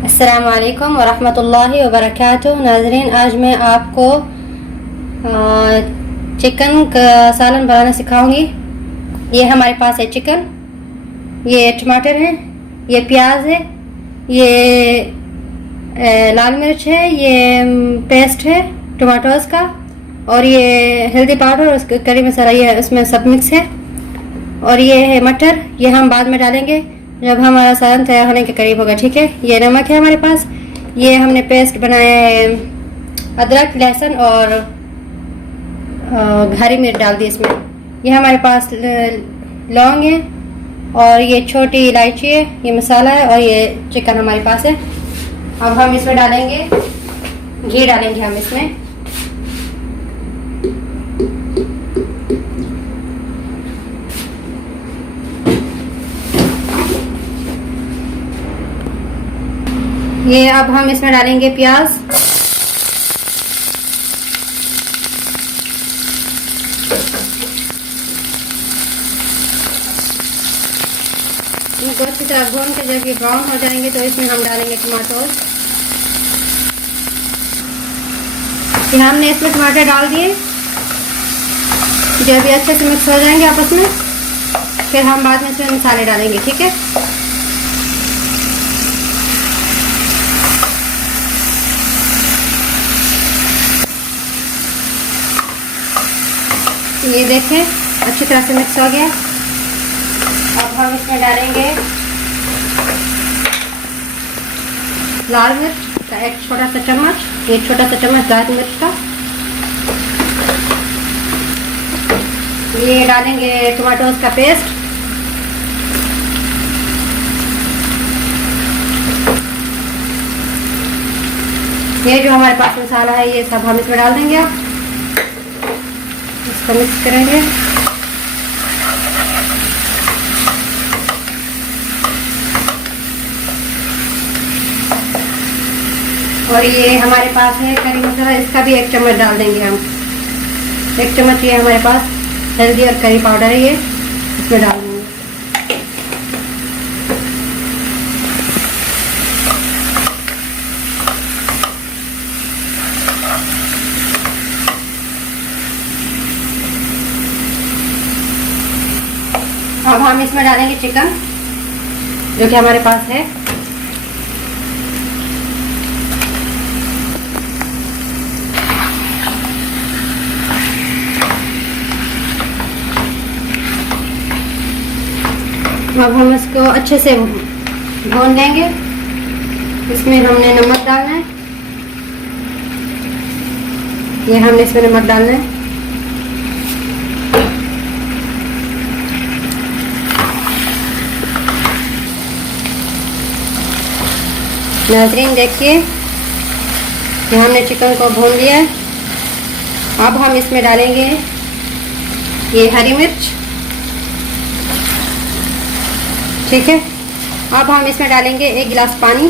अस्सलामुअलैकुम वरहमतुल्लाहि वबरकातुहू। नाज़रीन, आज मैं आपको चिकन का सालन बनाना सिखाऊंगी। ये हमारे पास है चिकन, ये टमाटर है, ये प्याज है, ये लाल मिर्च है, ये पेस्ट है टमाटोज का, और ये हल्दी पाउडर और करी मसाला, ये इसमें सब मिक्स है। और ये है मटर, ये हम बाद में डालेंगे जब हमारा सालन तैयार होने के करीब होगा। ठीक है, ये नमक है हमारे पास, ये हमने पेस्ट बनाया है अदरक लहसुन और हरी मिर्च डाल दी इसमें। ये हमारे पास लौंग है और ये छोटी इलायची है, ये मसाला है, और ये चिकन हमारे पास है। अब हम इसमें डालेंगे घी, डालेंगे हम इसमें। ये अब हम इसमें डालेंगे प्याज, इनको अच्छी तरह भून के जब ये ब्राउन हो जाएंगे तो इसमें हम डालेंगे टमाटर। ये हमने इसमें टमाटर डाल दिए। जब ये अच्छे से मिक्स हो जाएंगे आपस में, फिर हम बाद में इसमें मसाले डालेंगे। ठीक है, ये देखें अच्छी तरह से मिक्स हो गया। अब हम इसमें डालेंगे लाल मिर्च का एक छोटा सा चम्मच, एक छोटा सा चम्मच लाल मिर्च का। ये डालेंगे टमाटोज का पेस्ट, ये जो हमारे पास मसाला है ये सब हम इसमें डाल देंगे। आप इसको मिक्स करेंगे। और ये हमारे पास है करी मसाला, इसका भी एक चम्मच डाल देंगे हम। एक चम्मच ये हमारे पास हल्दी और करी पाउडर है, ये इसमें डाल देंगे। अब हम इसमें डालेंगे चिकन जो कि हमारे पास है। अब हम इसको अच्छे से भून देंगे। इसमें हमने नमक डालना है, ये हमने इसमें नमक डालना है। नाज़रीन देखिए, ये हमने चिकन को भून लिया है। अब हम इसमें डालेंगे ये हरी मिर्च। ठीक है, अब हम इसमें डालेंगे 1 गिलास पानी।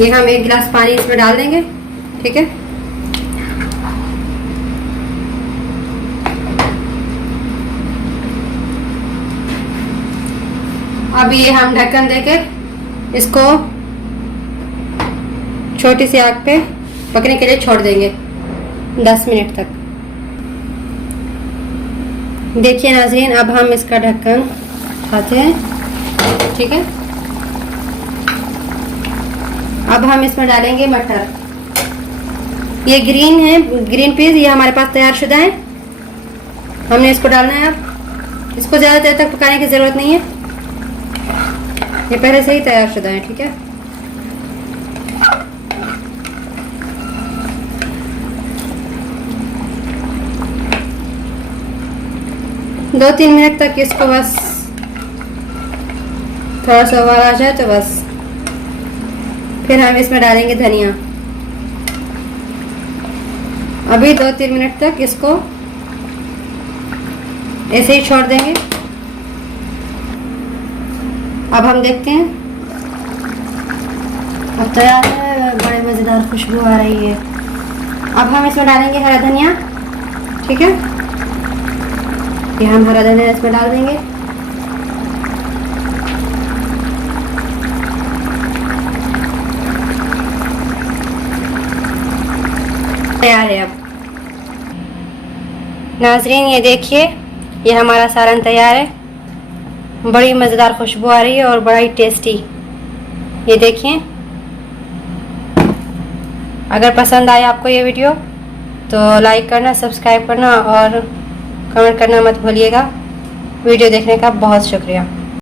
ये हम 1 गिलास पानी इसमें डाल देंगे। ठीक है, अब ये हम ढक्कन देकर इसको छोटी सी आग पे पकने के लिए छोड़ देंगे 10 मिनट तक। देखिए नाज़रीन, अब हम इसका ढक्कन उठाते हैं। ठीक है, अब हम इसमें डालेंगे मटर। ये ग्रीन है, ग्रीन पीस, ये हमारे पास तैयार शुदा है। हमने इसको डालना है। अब इसको ज़्यादा देर तक पकाने की ज़रूरत नहीं है, ये पहले से ही तैयार शुदा है। ठीक है, दो 3 मिनट तक इसको बस थोड़ा सा उबाल आ जाए तो बस, फिर हम इसमें डालेंगे धनिया। अभी 2-3 मिनट तक इसको ऐसे ही छोड़ देंगे। अब हम देखते हैं अब तैयार है, बड़े मज़ेदार खुशबू आ रही है। अब हम इसमें डालेंगे हरा धनिया। ठीक है, ये हम हरा धनिया इसमें डाल देंगे। तैयार है। अब नाजरीन ये देखिए, ये हमारा सालन तैयार है। बड़ी मज़ेदार खुशबू आ रही है और बड़ा ही टेस्टी। ये देखिए, अगर पसंद आए आपको ये वीडियो तो लाइक करना, सब्सक्राइब करना और कमेंट करना मत भूलिएगा। वीडियो देखने का बहुत शुक्रिया।